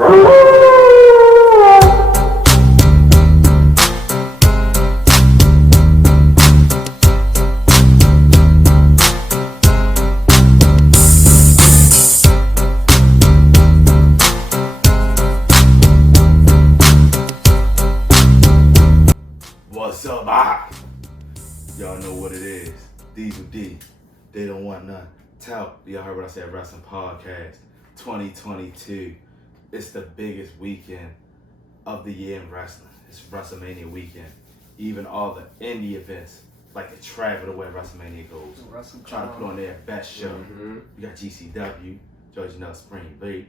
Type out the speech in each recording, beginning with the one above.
What's up? Y'all know what it is. Diesel D. They don't want none. Tout. Y'all heard what I said, Wrestling Podcast 2022. It's the biggest weekend of the year in wrestling. It's WrestleMania weekend. Even all the indie events, like the travel the way WrestleMania goes. Trying to put on their best show. Mm-hmm. You got GCW, Georgia Nuts Spring Break.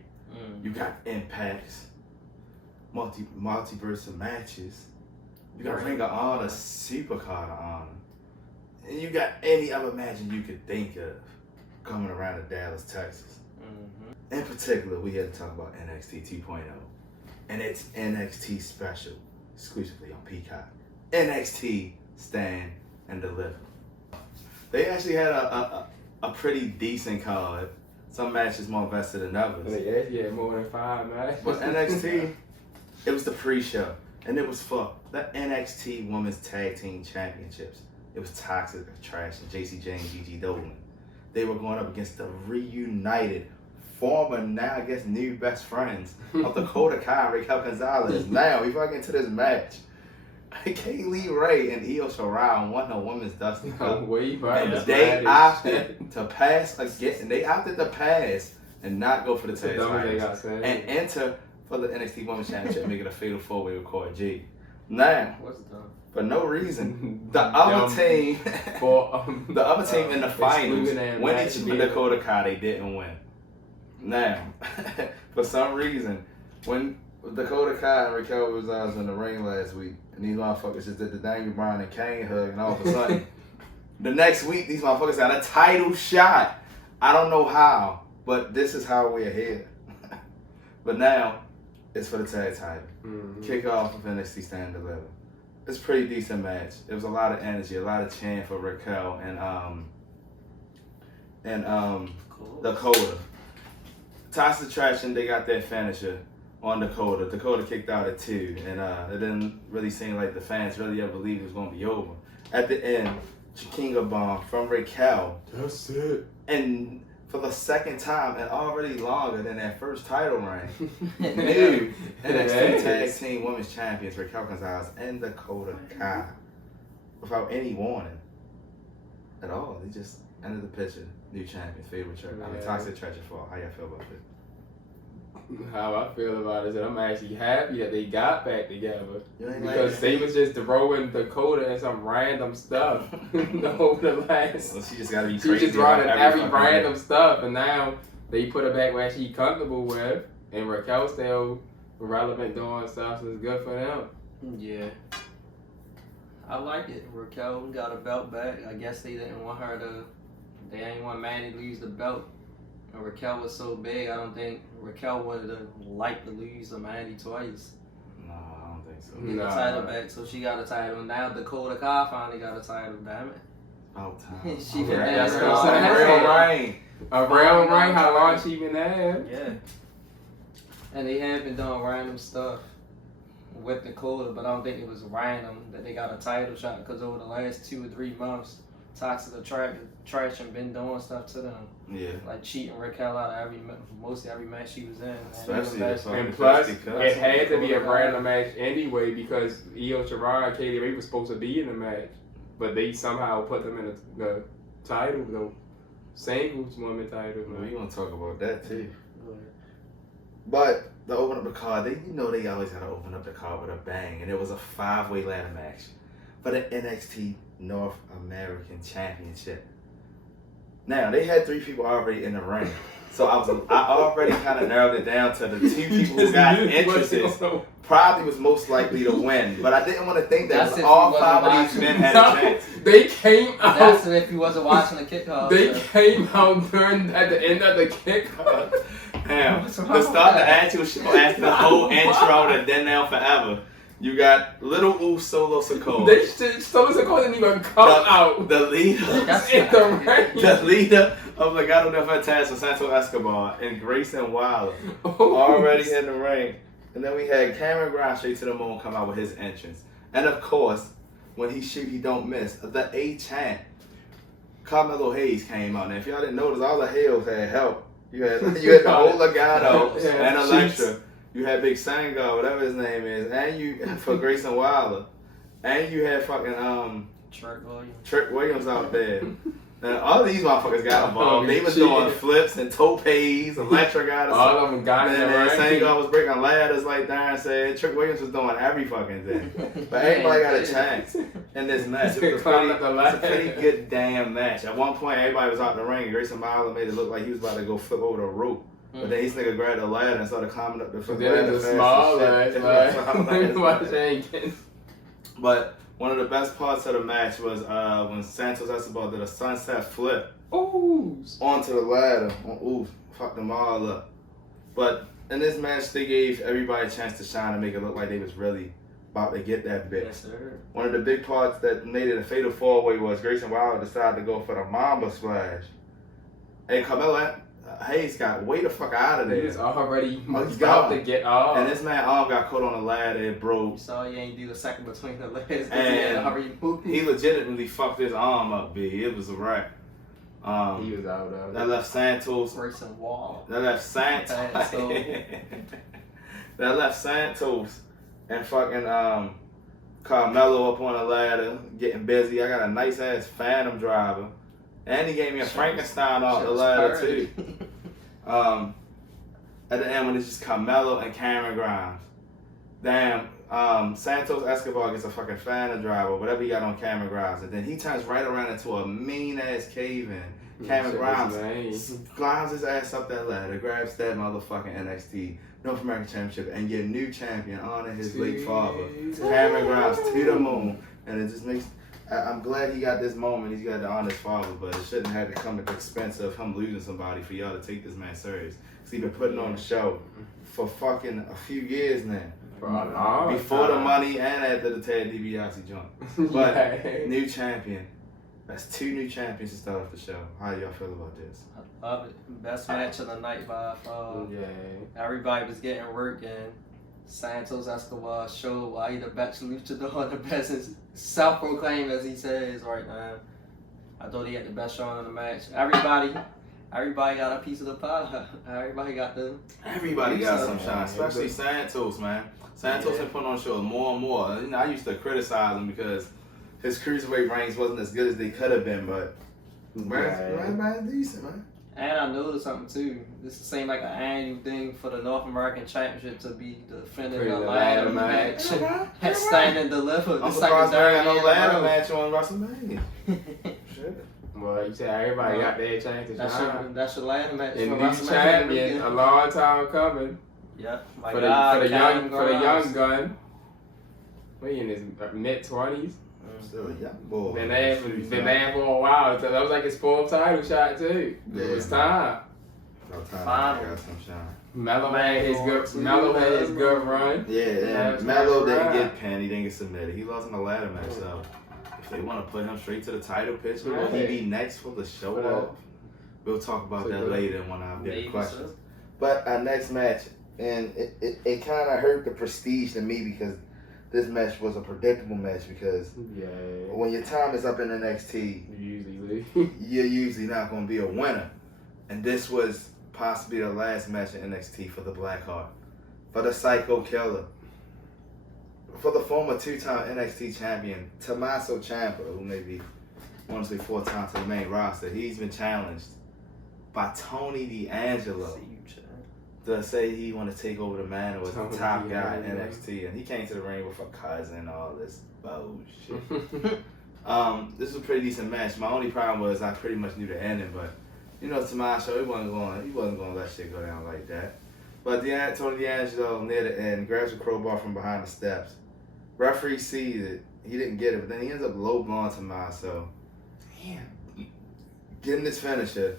You got Impacts, multiverse of matches. You got Ring of Honor, Supercard of Honor. And you got any other match you could think of coming around to Dallas, Texas. Mm-hmm. In particular, we had to talk about NXT 2.0. And it's NXT special, exclusively on Peacock. NXT Stand and Deliver. They actually had a pretty decent card. Some matches more vested than others. Yeah, more than 5 matches. But NXT, it was the pre-show. And it was for the NXT Women's Tag Team Championships. It was Toxic, Trash, and JCJ and Gigi Dolan. They were going up against the reunited, former, now I guess new best friends of Dakota Kai and Raquel Gonzalez. Now, before I get into this match, Kaylee Ray and Io Shirai won the Women's Dusty Cup. And they opted to pass again. They opted to pass and not go for the tag titles and enter for the NXT Women's Championship, making a fatal 4-way with Corey G. Now, for no reason, the other team, the other team in the finals, when each of Dakota Kai, they didn't win. Now, for some reason, when Dakota Kai and Raquel was in the ring last week, and these motherfuckers just did the Daniel Bryan and Kane hug, and all of a sudden, the next week, these motherfuckers got a title shot. I don't know how, but this is how we're here. But now, it's for the tag title. Mm-hmm. Kickoff of NXT Stand Deliver. It's a pretty decent match. It was a lot of energy, a lot of chant for Raquel and Dakota. Toss the trash and they got their finisher on Dakota. Dakota kicked out at 2, and it didn't really seem like the fans really ever believed it was gonna be over. At the end, Chikinga bomb from Raquel. That's it. And for the second time and already longer than that first title reign, new NXT Tag Team Women's Champions Raquel Gonzalez and Dakota Kai, without any warning at all. They just entered the picture. New champions, favorite church. I mean, Toxic Treasure Fall. How y'all feel about it? How I feel about it is that I'm actually happy that they got back together. Because they was just throwing Dakota in some random stuff over the last. Well, she just gotta be crazy. She just running every random stuff, and now they put her back where she's comfortable with, and Raquel still relevant doing stuff, so it's good for them. Yeah. I like it. Raquel got a belt back. I guess they didn't want her to. They didn't want Mandy to lose the belt. And Raquel was so big, I don't think Raquel would have liked to lose to Mandy twice. No, I don't think so. Get the title back, so she got a title. Now Dakota Kai finally got a title, damn it. About time. She been That's there. what I'm saying. Real reign. A real reign, how long she been there? Yeah. And they have been doing random stuff with Dakota, but I don't think it was random that they got a title shot, because over the last 2 or 3 months, Toxic Trash and been doing stuff to them. Yeah. Like cheating Raquel out of mostly every match she was in. Especially and plus, it had to be a random match anyway, because Io Shirai and Kaylee Ray was supposed to be in the match, but they somehow put them in the title, the singles woman title. We're gonna talk about that too. But to open up the card, they always gotta open up the card with a bang, and it was a 5-way ladder match for the NXT North American Championship. Now, they had 3 people already in the ring. So I already kind of narrowed it down to the 2 people who got interested. Probably was most likely to win. But I didn't want to think that all 5 of these men had a chance. They came out. That's if you wasn't watching the kickoff. They came out at the end of the kickoff. Damn. To start the actual show after the whole intro to Then Now Forever. You got Little Solo Sikoa. Solo Sikoa didn't even come out. The leader. in the ring. The leader of Legado del Fantasma, Santos Escobar, and Grayson Waller already in the ring. And then we had Cameron Grimes straight to the moon come out with his entrance. And of course, when he shoot, he don't miss. The A-Champ, Carmelo Hayes came out. Now, if y'all didn't notice, all the Hills had help. You had the whole Legado and Electra. You had Big Sango, whatever his name is, and you for Grayson Waller. And you had fucking Trick Williams out there. And all these motherfuckers got involved. They was doing flips and topes. Electra got us. All of them got it. And Sango was breaking ladders like Darren said. Trick Williams was doing every fucking thing. But everybody got a chance in this match. It was a pretty good damn match. At one point, everybody was out in the ring. And Grayson Waller made it look like he was about to go flip over the rope. But then this nigga grabbed the ladder and started climbing up the front. Then it was small But one of the best parts of the match was when Santos Escobar did a sunset flip onto the ladder. Fucked them all up. But in this match, they gave everybody a chance to shine and make it look like they was really about to get that bit. Yes, sir. One of the big parts that made it a fatal four-way was Grayson Waller decided to go for the Mamba Splash. And Carmelo Hayes got way the fuck out of there. He was already about to get off. And this man arm got caught on the ladder, it broke. So you ain't do the second between the legs. And he legitimately fucked his arm up, B. It was a wreck. He was out of it. That left Santos. Grayson Wall. That left Santos. That left Santos and fucking Carmelo up on the ladder, getting busy. I got a nice ass Phantom driver. And he gave me a Frankenstein off the ladder too. At the end when it's just Carmelo and Cameron Grimes. Damn, Santos Escobar gets a fucking Phantom driver, whatever he got on Cameron Grimes. And then he turns right around into a mean ass cave-in. Cameron Grimes climbs his ass up that ladder, grabs that motherfucking NXT North American Championship, and your new champion honor his late father. Cameron Grimes to the moon. And it just makes... I'm glad he got this moment. He's got to honor his father, but it shouldn't have to come at the expense of him losing somebody for y'all to take this man serious. Because he's been putting on the show for fucking a few years now. Before the money and after the Ted DiBiase joint. But new champion. That's 2 new champions to start off the show. How do y'all feel about this? I love it. Best match of the night by far. Everybody was getting work and Santos Escobar showed why he the best luchador in the business. Self-proclaimed as he says right now. I thought he had the best showing in the match. Everybody got a piece of the pie. Everybody got some shine, especially Santos, man. Santos been putting on shows more and more. You know, I used to criticize him because his cruiserweight reigns wasn't as good as they could have been, but everybody's decent, man. And I noticed something too. This seemed like an annual thing for the North American Championship to be defending the ladder match at Stand and Deliver. I'm surprised there ain't no ladder match on WrestleMania. Shit. Well, you said everybody got their chance to shine. That's your ladder match. And new champion, a long time coming. Yep. For the young gun. What, in his mid-20s? Still a young boy. Been there for a while. So that was like his 4th title shot too. Yeah, it was time. Got some shine. Melo had his good run. Yeah, Melo didn't get pinned. He didn't get submitted. He lost in the ladder match. So if they want to put him straight to the title picture, will he be next for the Showoff? We'll talk about that later in one of our big questions. But our next match, and it kind of hurt the prestige to me because this match was a predictable match because when your time is up in NXT, you're usually not going to be a winner. And this was possibly the last match in NXT for the Blackheart, for the Psycho Killer, for the former 2-time NXT champion, Tommaso Ciampa, who may be 4 times to the main roster. He's been challenged by Tony D'Angelo to say he want to take over the mantle as the top guy in NXT, and he came to the ring with a cousin and all this bullshit. This was a pretty decent match. My only problem was I pretty much knew the ending, but you know, Tommaso, he wasn't going to let shit go down like that. But Tony D'Angelo near the end grabs a crowbar from behind the steps. Referee sees it. He didn't get it, but then he ends up low blowing Tommaso. Damn. Getting this finisher.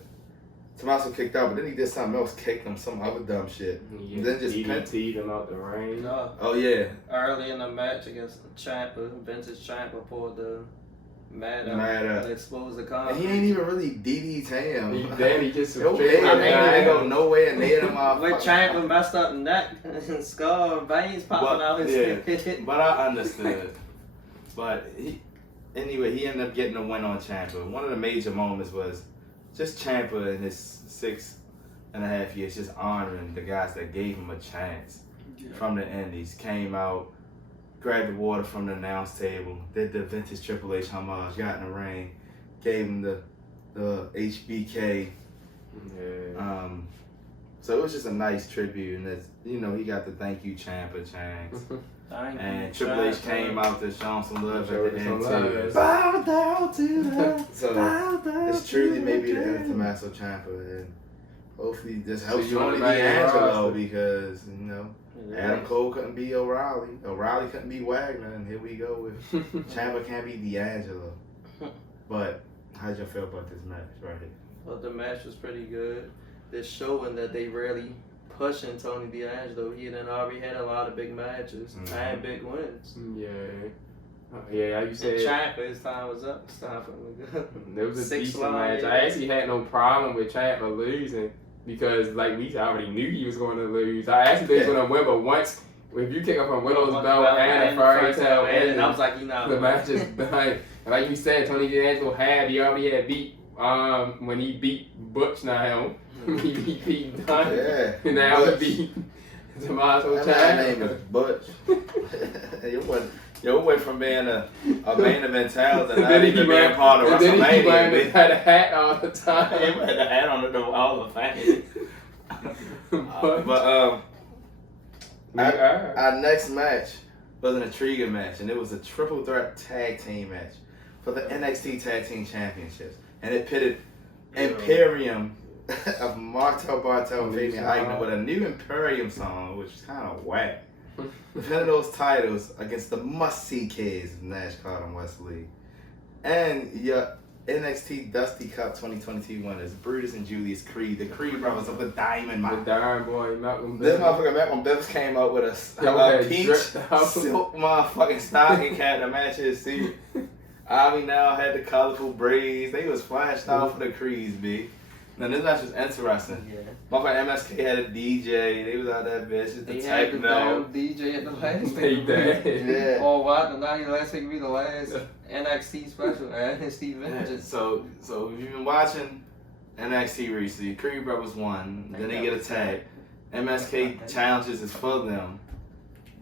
Tommaso kicked out, but then he did something else, kicked him, some other dumb shit. And then just DDT'd him out the ring. No. Oh, yeah. Early in the match against Ciampa, Vintage Ciampa pulled the Mad Mad up. Up. Expose the And conflict. he ain't even really DD Tam. Then he gets some Yo, straight man, up they ain't go nowhere near them With Ciampa messed up neck and skull and veins popping out his head. But I understood. But anyway, he ended up getting a win on Ciampa. One of the major moments was just Ciampa in his 6.5 years, just honoring the guys that gave him a chance from the Indies. Came out, grabbed the water from the announce table, did the vintage Triple H homage, got in the ring, gave him the HBK. Yeah. So it was just a nice tribute, and that's, you know, he got the thank you Ciampa chance. And Triple H came out to show him some love at the end too. Bow down to the. So it's truly maybe the end of Tommaso Ciampa, and hopefully this helps you only D'Angelo, because you know Adam Cole couldn't be O'Reilly, O'Reilly couldn't be Wagner, and here we go with Ciampa can't be D'Angelo. But how'd you feel about this match right here? Well, the match was pretty good. They're showing that they really pushing Tony D'Angelo. He had already had a lot of big matches and big wins. Yeah. Yeah, like you said. And Ciampa, his time was up. It's time for him to go. It was a decent match. I actually had no problem with Ciampa losing because, like, we already knew he was going to lose. I actually think he was going to win, but once, if you kick up from Willow's belt and a fairy tale ending, I was like, you know, the match is done. Like you said, Tony D'Angelo he already had beat when he beat Butch now. He beat Pete Dunne. Yeah. And now he beat Tommaso Ciampa. That name is Butch. You went from being a main event talent to not even being part of WrestleMania. WrestleMania. He had a hat all the time. He had a hat on all the time. Our next match was an intriguing match, and it was a triple threat tag team match for the NXT Tag Team Championships, and it pitted Imperium of Martel Bartel and Fabian Aichner with a new Imperium song, which is kind of whack. Defending those titles against the must-see kids of Nash, Carter, and Wesley, and your NXT Dusty Cup 2022 winners, Brutus and Julius Creed, the Creed brothers of the Diamond Mine. The Diamond Boy, Malcolm. This motherfucker Malcolm Bibbs came up with a peach silk motherfucking stocking cap to match his suit. Ivy now had the colorful braids. They was flashed out for the Creeds, B. Now this match was interesting. Yeah. Motherfucker MSK had a DJ. They was out that bitch. They The had the techno. damn DJ at the last They thing. did. Yeah. Oh, what? The night last week be the last NXT special, NXT Vengeance. So if you've been watching NXT recently, Creed Brothers won. Then they get attacked. MSK challenges is for them.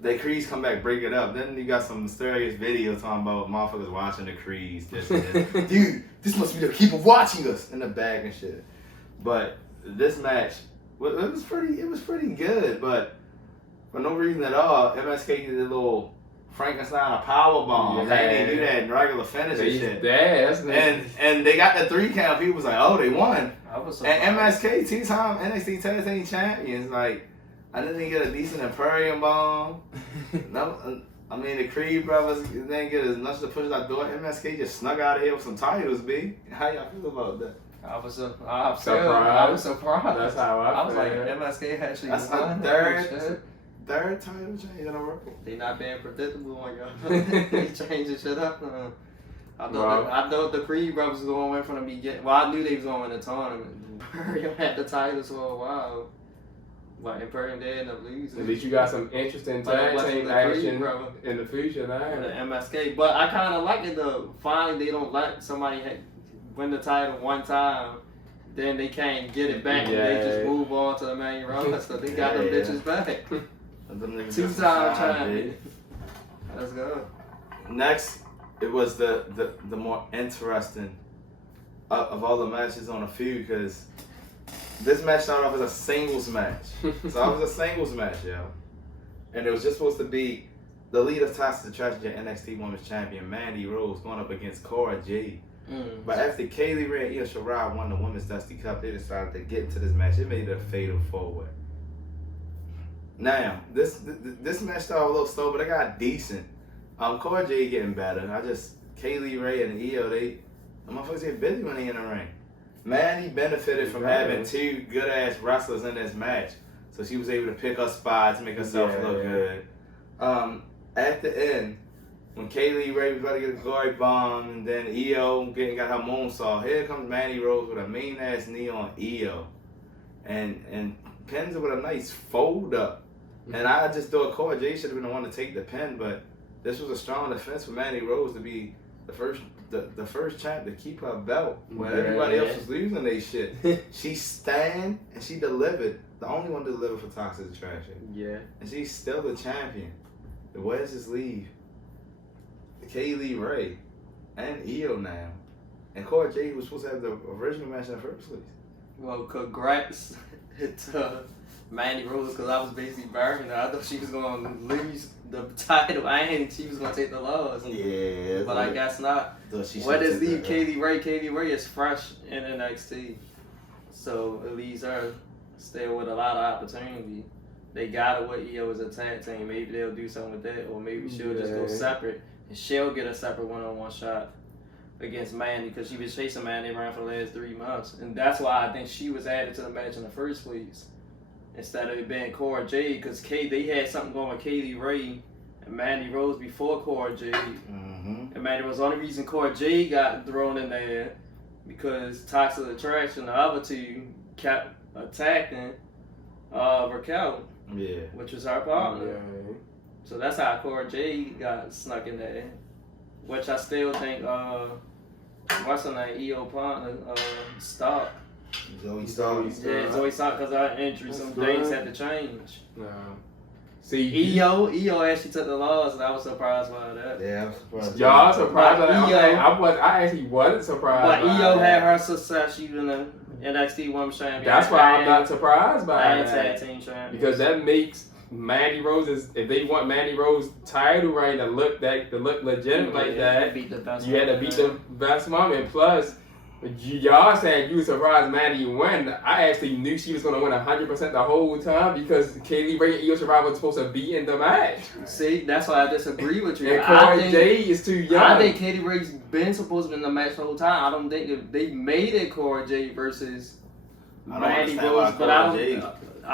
The Creeds come back, break it up. Then you got some mysterious video talking about motherfuckers watching the Creeds. Dude, this must be the people watching us in the back and shit. But this match, it was pretty good. But for no reason at all, MSK did a little Frankenstein a power bomb. They didn't do that in regular finish and shit. And they got the 3 count. People was like, oh, they won. And MSK, 2-time NXT Tag Team Champions, like. I didn't get a decent Imperium bomb. No, I mean the Creed brothers didn't get as much to push that door. MSK just snuck out of here with some titles, B. How y'all feel about that? I was surprised. That's how I was feel. like, MSK actually That's won. third title change in a row. They not being predictable on y'all. They changing shit up. I thought the Creed brothers was going to win from the beginning. Well, I knew they was going to win the tournament. Imperium had the titles for a while. But Imperium did end up losing. At least you got some interesting tag team action in the future now. The MSK. But I kind of like it though. Finally, they don't let somebody win the title one time, then they can't get it back and they just move on to the main roster. So they got them bitches back. 2-time champion. Let's go. Next, it was the more interesting of all the matches on the feud, because this match started off as a singles match. So it was a singles match, yo. And it was just supposed to be the lead of Toxic Attraction NXT Women's Champion Mandy Rose going up against Cora Jade. But after Kaylee Ray and Io Shirai won the Women's Dusty Cup, they decided to get into this match. It made it a fatal 4-way. Now, this match started a little slow, but it got decent. Cora Jade getting better. Kaylee Ray and Io, the motherfuckers get busy when they in the ring. Mandy benefited from having 2 good-ass wrestlers in this match. So she was able to pick her spots, make herself look good. At the end, when Kaylee Ray was about to get a glory bomb, and then Io got her moonsault. Here comes Mandy Rose with a mean ass knee on Io, and pins her with a nice fold up. And I just thought Cora Jade should have been the one to take the pin, but this was a strong defense for Mandy Rose to be the first champ to keep her belt when everybody else was losing their shit. She stand and she delivered. The only one to deliver for Toxic Attraction. Yeah. And she's still the champion. Where does this leave Kaylee Ray and Io now? And Cora Jade was supposed to have the original match in the first place. Well, congrats to Mandy Rose, because I was basically burying her. I thought she was going to lose the title and she was going to take the loss. Yeah. But I guess not. What does leave Kaylee Ray? Kaylee Ray is fresh in NXT. So it leaves her still with a lot of opportunity. They got her with Io as a tag team. Maybe they'll do something with that, or maybe she'll just go separate, and she'll get a separate one-on-one shot against Mandy, because she was chasing Mandy around for the last 3 months, and that's why I think she was added to the match in the first place instead of it being Cora Jade, because they had something going with Kaylee Ray and Mandy Rose before Cora Jade, and Mandy Rose. The only reason Cora Jade got thrown in there because Toxic Attraction, the other two, kept attacking Raquel, which was our partner. So that's how Cora Jade got snuck in there, which I still think what's her name, Io partner, Stark. Zoe Stark. Yeah, Zoe Stark, because our entry, some things had to change. See, Io actually took the loss, and I was surprised by that. Yeah, I was surprised. Y'all surprised by that? I actually wasn't surprised. But by Io that. had her success. She was the NXT Women's Champion. That's why I'm not surprised by and that. tag team champion. Because that makes Mandy Rose, if they want Mandy Rose title reign to look legitimate like that, beat the best you had to beat the best woman. Plus, y'all saying you were surprised Mandy won. I actually knew she was going to win 100% the whole time, because Kaylee Ray and Io Shirai was supposed to be in the match. See, that's why I disagree with you. And Cora Jade is too young. I think Kaylee Ray's been supposed to be in the match the whole time. I don't think if they made it Cora Jade versus Mandy Rose, but I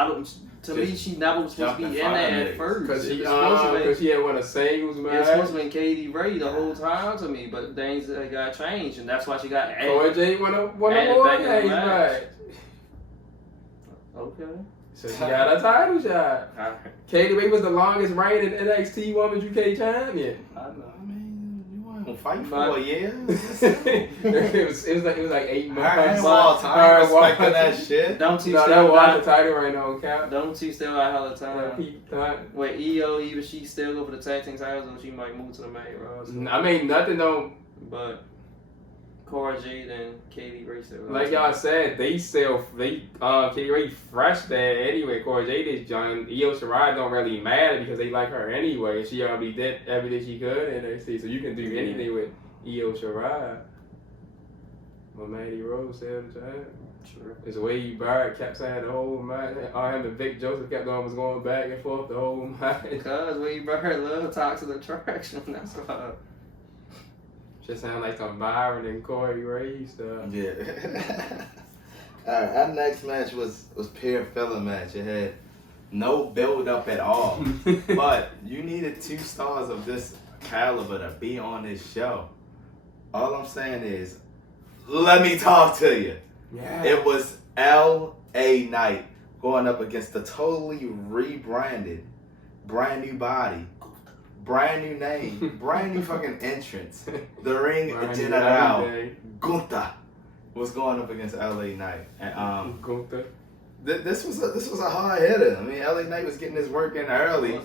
don't. To me, she never was supposed to be in there at first. Because she had won a singles match. It's supposed to be Kaylee Ray the whole time to me, but things got changed, and that's why she got added. Cora Jade won a War Games match. Okay. So she got a title shot. Kaylee Ray was the longest reigning NXT Women's UK champion. I know. Fight for a year. it was like 8 months. I ain't respecting that shit. Don't you still watch the title right now, Cap? Don't you still got hella time? Wait, Io, even she still go for the tag team titles, or she might move to the main roster? I mean, nothing though. But Cora Jade and Kaylee Ray still. Like y'all said, Kaylee Ray fresh there anyway. Cora Jade is young. Io Shirai don't really matter because they like her anyway. She already did everything she could in NXT, so you can do anything with Io Shirai. But Mandy Rose said the time. Sure. It's Wade Barrett kept saying the whole match. Him and Vic Joseph was going back and forth the whole match. Because Wade Barrett love Toxic Attraction. That's why. Just sound like some Byron and Corey Ray stuff. Yeah. Alright, our next match was Pair Filler match. It had no build up at all. But you needed 2 stars of this caliber to be on this show. All I'm saying is, let me talk to you. Yeah. It was LA Knight going up against the totally rebranded, brand new body, brand new name, brand new fucking entrance. The Ring General Gunther was going up against LA Knight, and Gunther. This was a hard hitter. I mean, LA Knight was getting his work in early.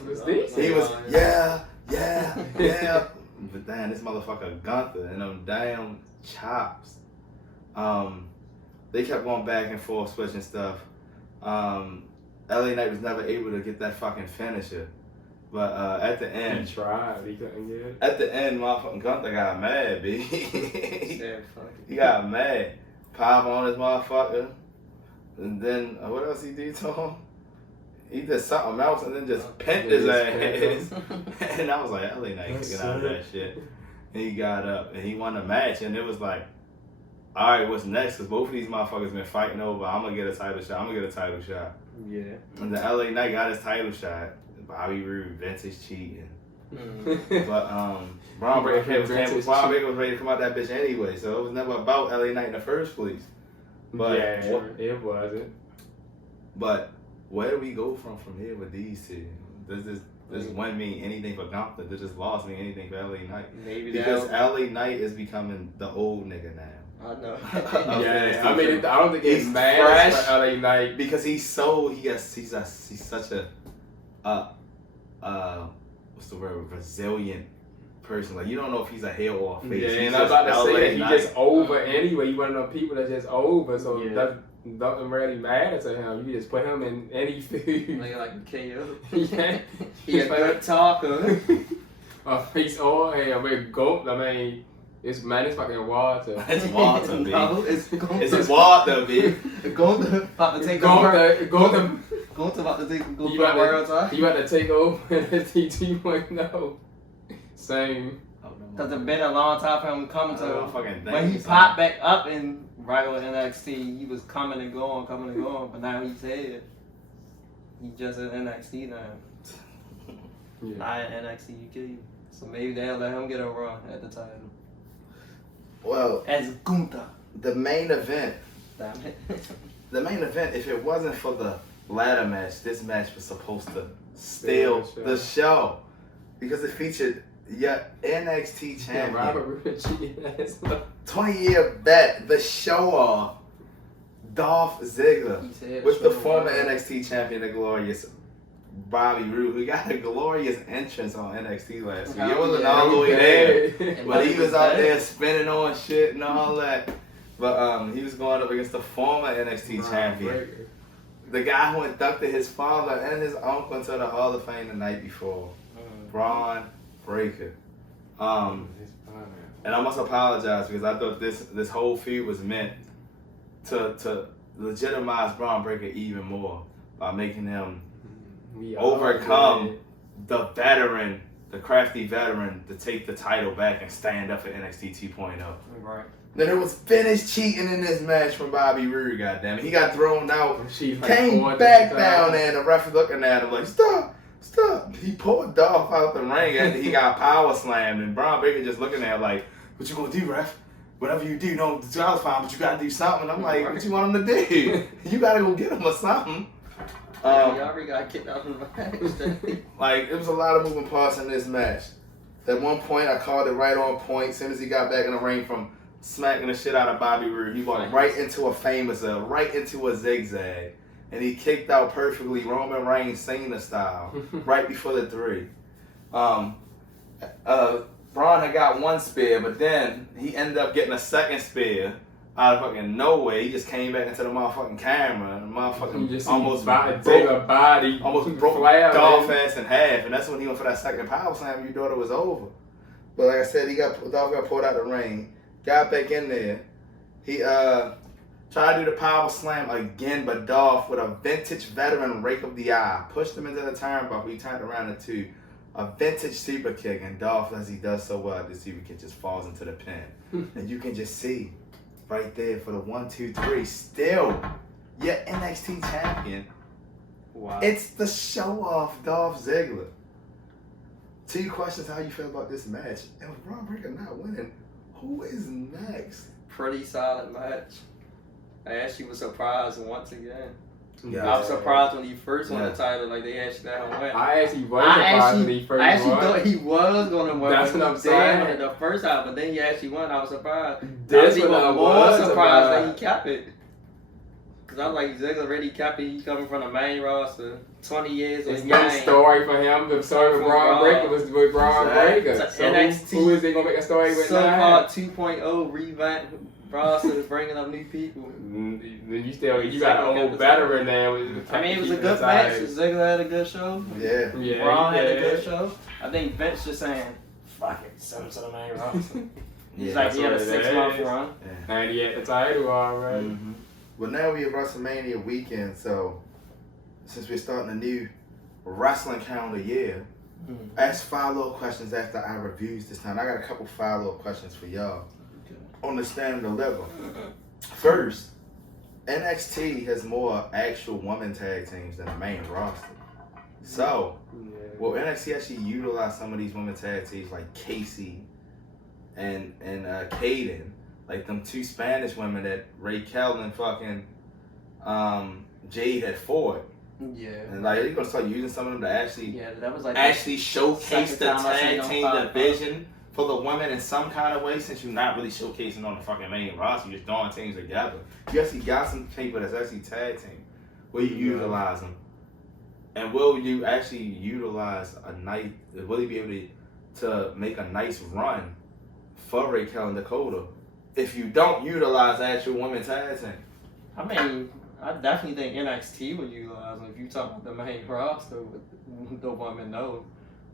He was yeah. But damn, this motherfucker Gunther and them damn chops. They kept going back and forth, switching stuff. LA Knight was never able to get that fucking finisher. But at the end, he tried. He couldn't get it. At the end, motherfucking Gunther got mad, B. He got mad. Pop on his motherfucker. And then, what else he did to him? He did something else and then just pinned his ass. And I was like, LA Knight, get out of that shit. And he got up and he won the match. And it was like, all right, what's next? Because both of these motherfuckers been fighting over, I'm going to get a title shot. Yeah. And the LA Knight got his title shot. Bobby Roode, Vince is cheating. But Bron Breaker was ready to come out that bitch anyway, so it was never about LA Knight in the first place. But yeah, it wasn't. But where do we go from here with these two? Does this win mean anything for Gunther? Does this loss mean anything for LA Knight? Maybe because LA Knight is becoming the old nigga now. I know. Yeah, I mean, I don't think it's mad for LA Knight because he's such a what's the word, resilient person. Like, you don't know if he's a heel or a face. Yeah, he's and I was about to say that LA he's just over anyway. You one of them people that's just over, so Yeah. nothing really matter to him. You just put him in any food. Like a KO. Yeah. He a good talker. A face or hey, I mean, go. I mean, it's fucking Walter. It's Walter, B. No, it's Gunther. It's Walter, B. Gunther about to take Gunther about to take you about to take over NXT 2.0. Same. Because it's been a long time for him coming to. When he son. popped back up in regular NXT, he was coming and going, but now he's here. He's just in NXT now. Yeah. Not in NXT UK. So maybe they'll let him get a run at the title. Well, As Gunther. the main event, Damn it. if it wasn't for the ladder match, this match was supposed to steal the show. Because it featured your NXT champion, Robert 20-year vet, the Showoff, Dolph Ziggler, with the former NXT champion, the glorious Bobby Roode, who got a glorious entrance on NXT last week. It wasn't all the way there, but he was out there spinning on shit and all that. But he was going up against the former NXT champion, Breaker. the guy who inducted his father and his uncle into the Hall of Fame the night before, Bron Breaker. And I must apologize because I thought this whole feud was meant to legitimize Bron Breaker even more by making him overcome the veteran, the crafty veteran, to take the title back and stand up for NXT 2.0. Right. Then there was finished cheating in this match from Bobby Roode, goddammit. He got thrown out, came back down there, and the ref looking at him like, stop. He pulled Dolph out the ring after he got power slammed, and Bron Breaker just looking at him like, what you gonna do, ref? Whatever you do, no, the job's fine, but you gotta do something. I'm like, what you want him to do? You gotta go get him or something. He already got kicked out of the match. Like, there was a lot of moving parts in this match. At one point, I called it right on point. As soon as he got back in the ring from smacking the shit out of Bobby Roode, he walked right into a right into a zigzag. And he kicked out perfectly, Roman Reigns Cena style, right before the 3. Braun had got one spear, but then he ended up getting a second spear out of fucking nowhere. He just came back into the motherfucking camera, and the motherfucking almost broke Dolph ass in half, and that's when he went for that second power slam. You thought it was over, but like I said, Dolph got pulled out the ring, got back in there. He tried to do the power slam again, but Dolph, with a vintage veteran rake of the eye, pushed him into the turnbuckle. He turned around into a vintage super kick, and Dolph, as he does so well, the super kick just falls into the pin. And you can just see right there for the 1, 2, 3, still your NXT champion. Wow. It's the Showoff Dolph Ziggler. 2 questions: how you feel about this match? And with Bron Breaker not winning, who is next? Pretty solid match. I actually was surprised once again. Yeah. I was surprised when he first won the title, like they actually let him win. I actually was surprised when he first won. I actually thought he was going to win. That's what I'm saying. The first time, but then he actually won. I was surprised. That's I was what I even more was surprised that about. he kept it. Because I was like, Ziggler already kept it. He's coming from the main roster. 20 years It's of no game. story for him. The story with Bron Breaker was with Bron Breaker. So So NXT who is they going to make a story with So-called now? 2.0 revamp roster, bringing up new people. Then you got an old veteran there. I mean, it was a good match. Ziggler had a good show. Yeah. Braun had a good show. I think Vince just saying, fuck it, send him to the main roster. He's like, he had a 6-month run. And he had the title already. Mm-hmm. Well, now we have WrestleMania weekend, so since we're starting a new wrestling calendar year, ask follow-up questions after our reviews this time. I got a couple follow-up questions for y'all on the Stand Deliver. First, NXT has more actual women tag teams than the main roster. So, Well, NXT actually utilized some of these women tag teams like Casey and Kaden, like them two Spanish women that Raquel and fucking Jade had fought. Yeah. And like they're gonna start using some of them to actually that was like actually showcase the time I seen tag them team pop division for the women in some kind of way, since you're not really showcasing on the fucking main roster, you're just throwing teams together. You actually got some people that's actually tag team. Will you utilize them? And will you actually utilize a night? Will you be able to make a nice run for Raquel and Dakota if you don't utilize actual women tag team? I mean, I definitely think NXT would utilize them. If you talk about the main roster, the women know,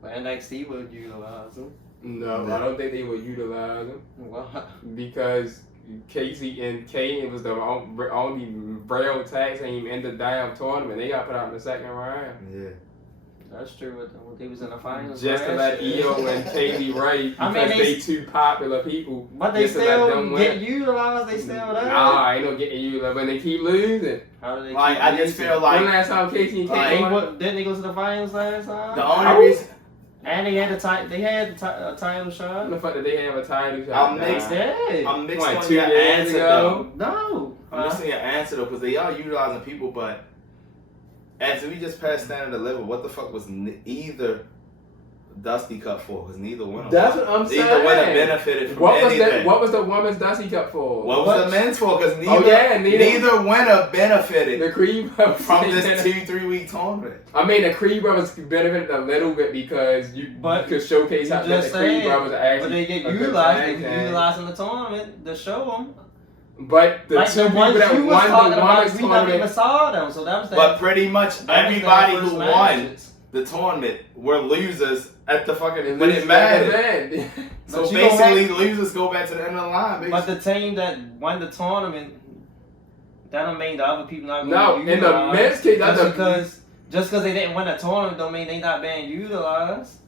but NXT would utilize them. No, I don't think they would utilize them. Why? Because Casey and Kaden was the only real tag team in the damn tournament. They got put out in the second round. Yeah. That's true. They was in the finals. Just to let Io and Katie Ray, because they two popular people. But they still get utilized. They still there. Nah, ain't no getting utilized when they keep losing. How do they? Like I just feel like when last time Casey and Katie didn't they go to the finals last time? the only reason. And they had the title. They had the title shot. When the fuck did they have a title shot? I'm mixed. I'm mixed Like on 2 your years answer ago? though. No. I'm mixed on your answer though, because they are utilizing people, but as we just passed Stand and Deliver, what the fuck was either Dusty Cup for? Because neither winner. That's what I'm saying. Neither winner benefited from anything. What was the women's Dusty Cup for? What was the men's for? Because neither winner benefited the Creed Brothers from this 2-3 week tournament. I mean, the Creed Brothers benefited a little bit because you could showcase how the Creed Brothers are actually. But they get utilized. They utilized in the tournament to show them. But the like two the people ones that you was won talking the about, women's we never even tournament. saw them. So that was But pretty much everybody who won matches. the tournament were losers at the fucking When it mattered. So But you basically, losers go back to the end of the line. Basically. But the team that won the tournament, that don't mean the other people not No, being in utilized. the men's case, that's just because they didn't win the tournament don't mean they not being utilized.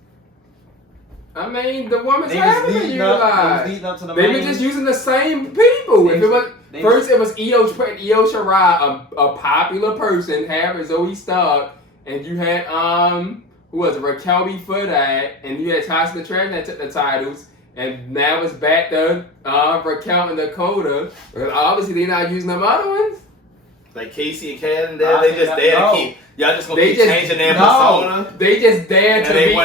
I mean, the women's They haven't been utilized. They've been just using the same people. If it was first, it was Io Shirai, a popular person, having Zoe Stark, and you had who was it, Raquel before that, and you had Tasha the Trash that took the titles, and now it's back to Raquel and Dakota. But obviously, they're not using them other ones. Like Casey and Kaden, they just there to keep. Y'all just gonna keep changing their persona. They just dare to they be.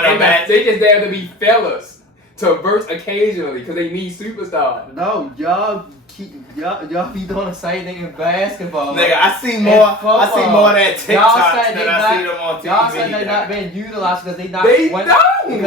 They just dare to be fellas to verse occasionally because they need superstars. No, y'all be doing the same thing in basketball. Nigga, I see more of that TikToks than I see them on TV. Y'all said they not being utilized because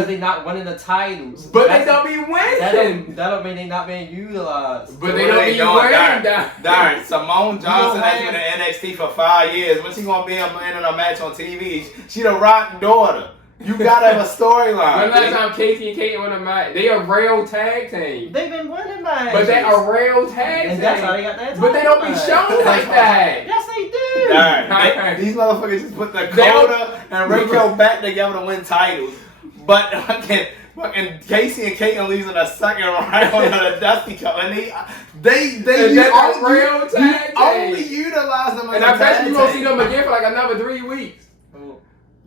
they not winning the titles. But they don't be winning. That don't mean they not being utilized. But they don't be winning. Darn, Simone Johnson has been in NXT for 5 years. When she gonna be in a match on TV? She the rotten daughter. You gotta have a storyline. When last time Casey and Kaden won a match? They a real tag team. They've been winning matches. But they a real tag team. That's how they got that. But they don't be shown like that. Yes, they do. Darn, these motherfuckers just put Dakota and Raquel back together to win titles. But fucking Casey and Kaden losing a second round on the Dusty Cup, and they only utilize them. And I bet you won't see them again for like another 3 weeks.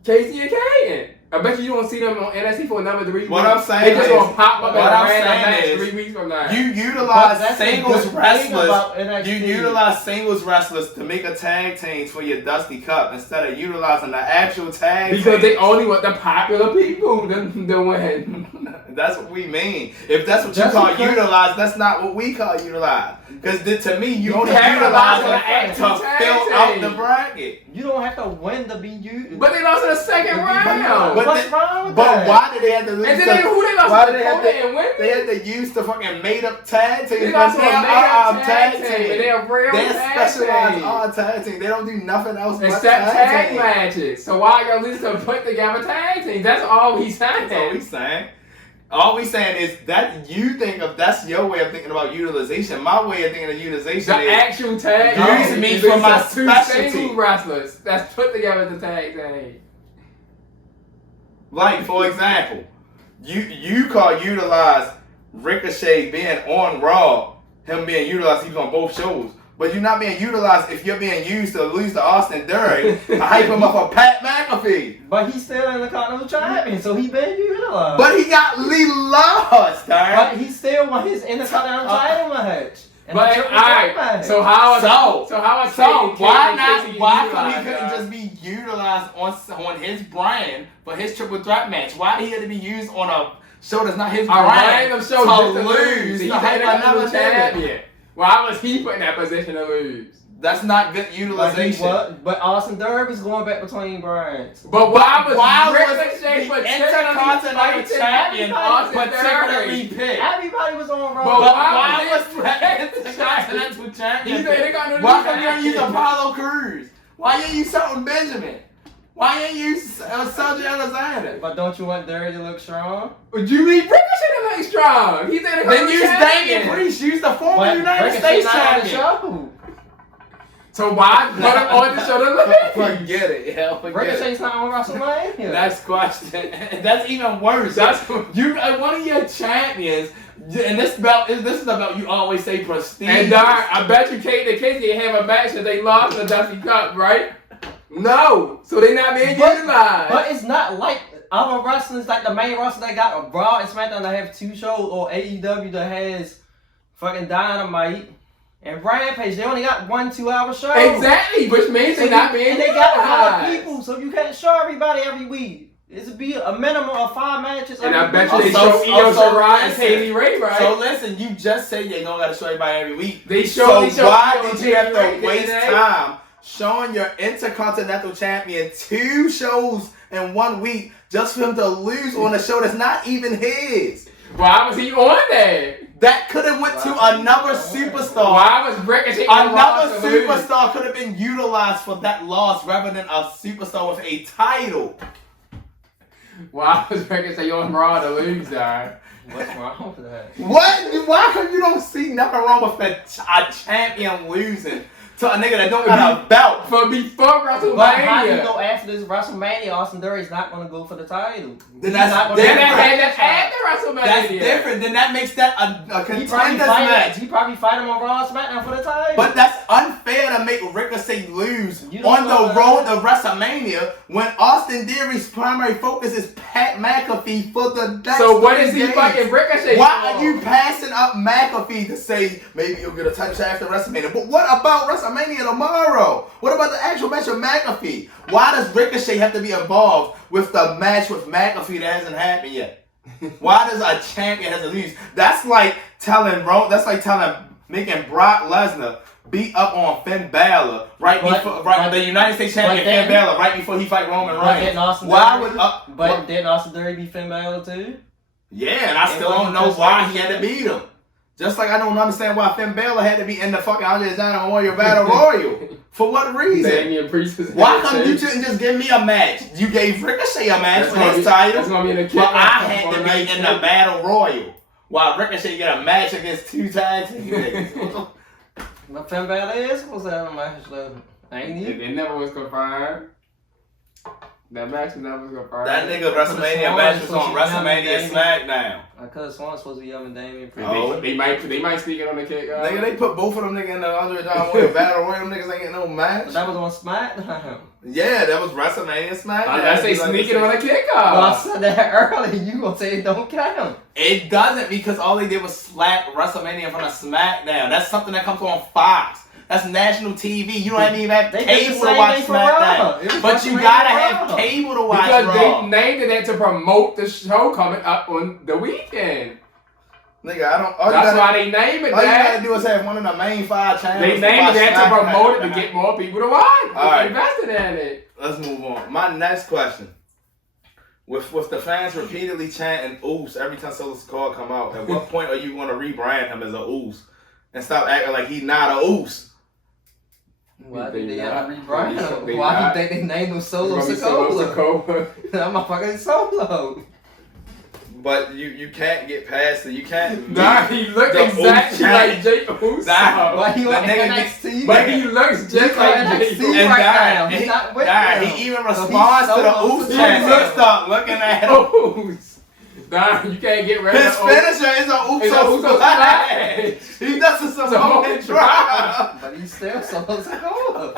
Casey and Kaden. I bet you won't see them on NXT for another 3 weeks. What I'm saying they just gonna pop up and 3 weeks from now. You utilize singles wrestlers. You utilize singles wrestlers to make a tag team for your Dusty Cup instead of utilizing the actual tag. Because they only want the popular people to win. That's what we mean. If that's what you call utilize, that's not what we call utilize. Because to me, you only utilize them to fill out the bracket. You don't have to win to be used. But they lost in the second round. What's wrong with that? But why did they have to lose? And then who they lost to and women? They had to use the fucking made up tag team. They lost to a made up tag team. And they're real They're tag specialized team. on tag team. They don't do nothing else but except tag matches. So why are you to put together tag teams? That's all he's saying. That's all he's saying. All we saying is that you think of, that's your way of thinking about utilization. My way of thinking of utilization is actual tag. Use me for my specialty. Single wrestlers that's put together the tag team. Like for example, you call utilize Ricochet being on Raw, him being utilized. He was on both shows. But you're not being utilized if you're being used to lose to Austin Theory to hype him up for Pat McAfee. But he's still in the Continental Champion, so he been utilized. But he got lost, dog. But he still won his Intercontinental title match. But alright, so how Why couldn't he just be utilized on his brand for his triple threat match? Why did he have to be used on a show that's not his brand? random show to just lose. He's to hype another champion. champion. Why was he put in that position to lose? That's not good utilization. But Austin Theory is going back between brands. But why was the Ricochet Intercontinental Champion particularly particularly picked? Everybody was on Raw. But Why was the Intercontinental Champion picked? Why come you don't use Apollo Crews? Why you use Shelton Benjamin? Why you use Sergio Alexander? But don't you want Theory to look strong? Would you need Ricochet to look strong? He's in the Then use Damian Priest. Use the former But United Ricochet States not on the champion. show. So why put him on the show to look? Forget it. Yeah, forget it. Ricochet's not on WrestleMania. Next question. That's even worse. You one of your champions, and this is the belt you always say prestige. And Dar, I bet you Casey have a match that they lost in the Dusty Cup, right? No. So they not being utilized. But it's not like other wrestlers, like the main roster that got a Raw and SmackDown that have 2 shows, or AEW that has fucking Dynamite and Rampage. They only got 1 2-hour show. Exactly, which means they're not being and they got a lot of utilized. people, so you can't show everybody every week. It'll be a minimum of 5 matches. And I every bet you week. they show Io Shirai and Kaylee Ray, right? So listen, you just say they don't gotta show everybody every week. They show. So why Io did you have Ray, to waste didn't they? time showing your Intercontinental Champion 2 shows in 1 week just for him to lose on a show that's not even his? Why was he on there? That could have went to another superstar. Why was Ricochet on Another Raw to lose? superstar could have been utilized for that loss rather than a superstar with a title. Why was Ricochet on Raw to lose, Dar? What's wrong with that? What? Why come you don't see nothing wrong with a champion losing to a nigga that don't got a belt? For before WrestleMania. But how do you know after this WrestleMania, Austin Theory's not going to go for the title? Then that's not gonna different. That's after WrestleMania. That's different. Then that makes that a He contenders match. probably fight him on Raw and SmackDown for the title. But that's unfair to make Ricochet lose You don't on know the that. road to WrestleMania when Austin Theory's primary focus is Pat McAfee for the next So what is 3 he days. fucking Ricochet Why for? are you passing up McAfee to say maybe you'll get a title shot after WrestleMania? But what about WrestleMania tomorrow? What about the actual match with McAfee? Why does Ricochet have to be involved with the match with McAfee that hasn't happened yet? Why does a champion have to lose? That's like making Brock Lesnar beat up on Finn Balor the United States champion Finn Balor right before he fight Roman Reigns. Didn't Austin Theory beat Finn Balor too? Yeah, and I still don't know why he had to beat him. Just like I don't understand why Finn Balor had to be in the fucking Andre the Giant Memorial Battle Royal. For what reason? Damian Priest is Why come you shouldn't just give me a match? You gave Ricochet a match for his title. That's gonna be in the But I had to be in the Battle Royal. While Ricochet get a match against 2 tag team niggas. But Finn Balor is supposed to have a match though. Ain't he? It never was confirmed. That match never was confirmed. That nigga WrestleMania match was on WrestleMania SmackDown. I could have sworn supposed to be Young Damian Priest. Oh. They might sneak it on the kick. Nigga, they put both of them niggas in the Andre the Giant Memorial Battle Royal. Them niggas ain't getting no match. But that was on SmackDown. Yeah, that was WrestleMania SmackDown. I say sneak it on the kickoff. Well, I said that earlier. You gonna say it don't count? It doesn't because all they did was slap WrestleMania in front of SmackDown. That's something that comes on Fox. That's national TV. You don't even have cable to watch SmackDown. But you gotta have cable to watch because Raw. they named it to promote the show coming up on the weekend. Nigga, I don't. That's why they name it all that. you gotta do is have one of the main 5 channels. They named it that to promote it to get more people to watch. Alright. Invested in it. Let's move on. My next question. With the fans repeatedly chanting "Oos" every time Solo Sikoa come out, at what point are you gonna rebrand him as a Oos and stop acting like he's not a Oos? Why did they have to rebrand him? They Why not. do you think they named him Solo It's gonna be Sikoa? That motherfucker is Solo. But you can't get past it. You can't. Nah, he looks The exactly Oos like Jay Uso. Why he on That nigga NXT? But he looks just like Jay NXT Uso. right now. He's not with them. He even responds to the Solo Oos Sikoa. chant. He start looking at him. Oos. Nah, you can't get rid His of finisher is an Uso splash. He does a Samoan drop. But he's still supposed to go.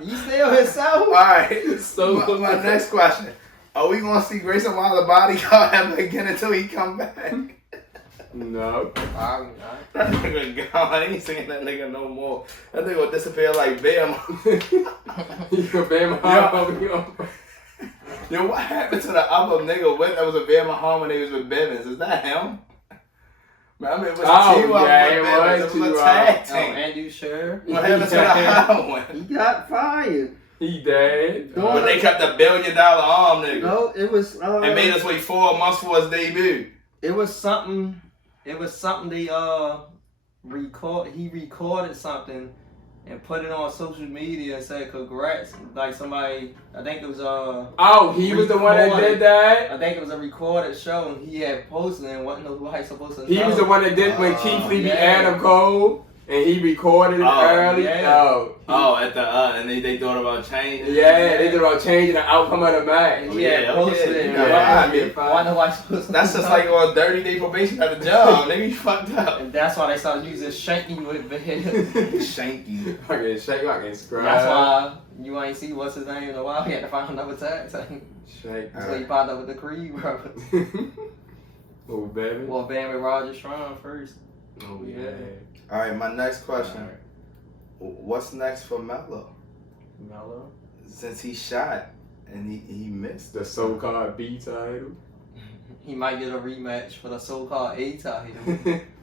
He's still himself. All right. So my next question: are we gonna see Grayson Waller bodyguard ever again until he come back? No. That nigga gone. I ain't seeing that nigga no more. That nigga will disappear like Bam. You can Bam Yo, what happened to the other nigga that was a Bear Muhammad when he was with Bivens? Is that him? Man, I mean, it was two of them with Bivens. It was a tag team. Andrew Sher. What happened to the other one? He got fired. He dead. But they kept the $1 billion arm nigga. No, it was. And made us wait 4 months for his debut. It was something. It was something they record. He recorded something and put it on social media and said congrats. Like somebody, I think it was Oh, he was the one that did that. I think it was a recorded show and he had posted and wasn't nobody supposed to know. He was the one that did when Keith Lee beat Adam Cole. And he recorded it early. Yeah. At the and they thought about changing. Yeah, they thought about changing the outcome of the match. Posted it. That's just like on 30-day probation at the job. Nigga, you fucked up. And that's why they started using Shanky with Shanky. Fucking shake like and scrub. That's why you ain't see what's his name in a while. He had to find another tag team. Shake. So he popped up with the Creed brothers. Oh, baby. Well, Bam with Roger Strong first. Oh, yeah. All right, my next question. What's next for Melo? Melo? Since he shot and he missed. The so-called B title. He might get a rematch for the so-called A title.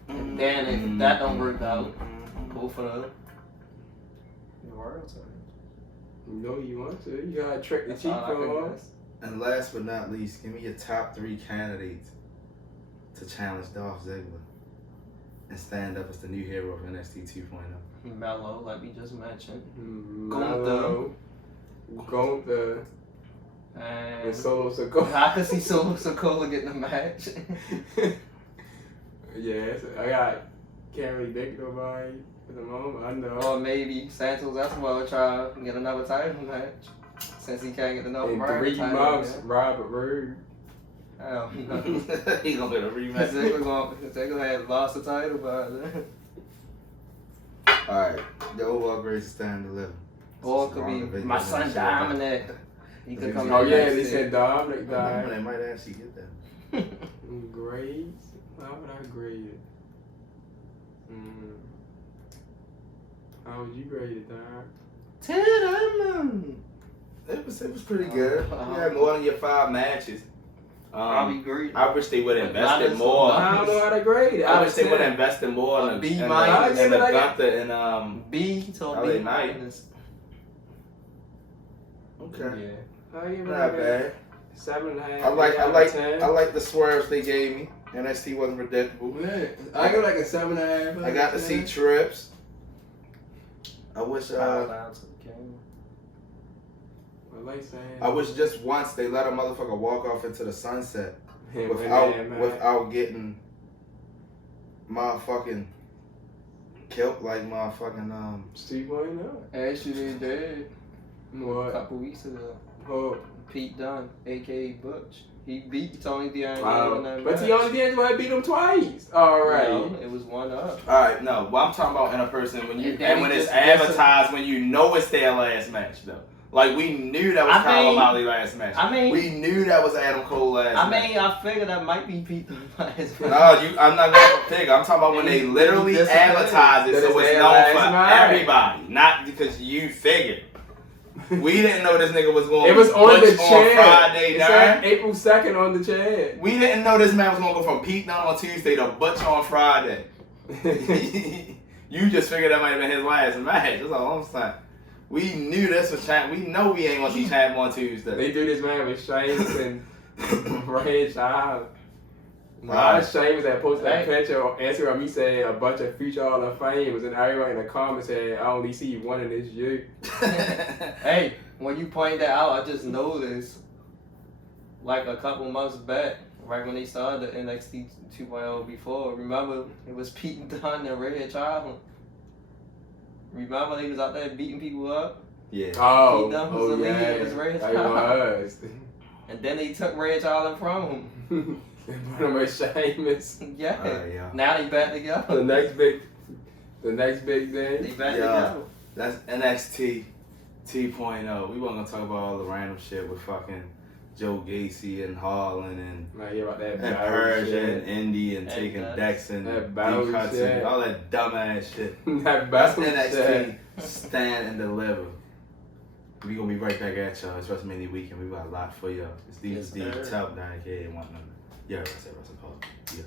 And then if that don't work out, go for the world title. You know you want to. You gotta trick the That's cheek all I can from guess. And last but not least, give me your top 3 candidates to challenge Dolph Ziggler and stand up as the new hero of NXT 2.0. Melo, like we just mentioned. Gunther. And Solo Sikoa. I could see Solo Sikoa getting a match. Yes, I got can't really think of nobody at the moment. I know. Or maybe Santos Escobar try to get another title match. Since he can't get another In title. 3 months, Robert Roode. Hell no. He gonna get a rematch. Ziggler had lost the title by then. Alright, the overall grade is Stand Deliver. Or it could be my son Dominic. He could come. Oh yeah, they said Dominic died. They might actually get that. Grades? How would I grade it? How would you grade it, Dom? 10 diamond. It was pretty good. You had more than your 5 matches. I'll be great. I wish they would have invested more. I don't know how to grade it. I wish they would have invested more in the Gunther and B to LA B Knight. minus. Okay. Yeah. I give it Not bad. 7.5. I like the swerves they gave me. NXT wasn't predictable. Man, I give like a 7.5. I got to see trips. I wish I wish just once they let a motherfucker walk off into the sunset without getting motherfucking killed like motherfucking Steve Wayne. Actually, they did. What? A couple weeks ago. Oh. Pete Dunne, aka Butch. He beat Tony D'Angelo. But Tony D'Angelo beat him twice. Alright. No, it was one up. Alright, no. Well, I'm talking about in a person when when it's advertised, when you know it's their last match though. Like we knew that was Kyle O'Malley's last match. We knew that was Adam Cole's last match. I figured that might be Pete Dunne's last match. No, I'm not going to pick. I'm talking about when they literally advertise it so it's known for everybody, not because you figured. We didn't know this nigga was going. It was on the chat. Friday night. April 2nd on the chat. We didn't know this man was gonna go from Pete Dunne on Tuesday to Butch on Friday. You just figured that might have been his last match. That's all I'm saying. We knew this was Champ. We know we ain't gonna see Champ on Tuesday. They do this man with Sheamus and Red Child. Sheamus that posted that picture on Instagram. He said a bunch of future Hall of Famers, and everybody in the comments said, "I only see one in this you." Hey, when you point that out, I just noticed, like a couple months back, right when they started the NXT 2.0 before, remember it was Pete Dunne and Red Child. Remember they was out there beating people up? Yeah. Pete Dunne was the leader, it was Red Child. And then they took Reg all from him. And put him with Sheamus. Yeah. Yeah. Now they back The together. next big thing. They back Yeah. together. That's NXT 2.0. We wasn't gonna talk about all the random shit with fucking Joe Gacy and Harlan and Not hear about that and Bow Persia shit. and Indy and Hey, taking guys. Dex and That Bow D Hudson, shit. all that dumbass shit. That That's Bow NXT shit. Stand and Deliver. We gonna be right back at y'all. It's WrestleMania weekend. We got a lot for y'all. It's Yes, the sir. top 9K and whatnot. Yeah, that's it. Wrestle Paul. Yeah.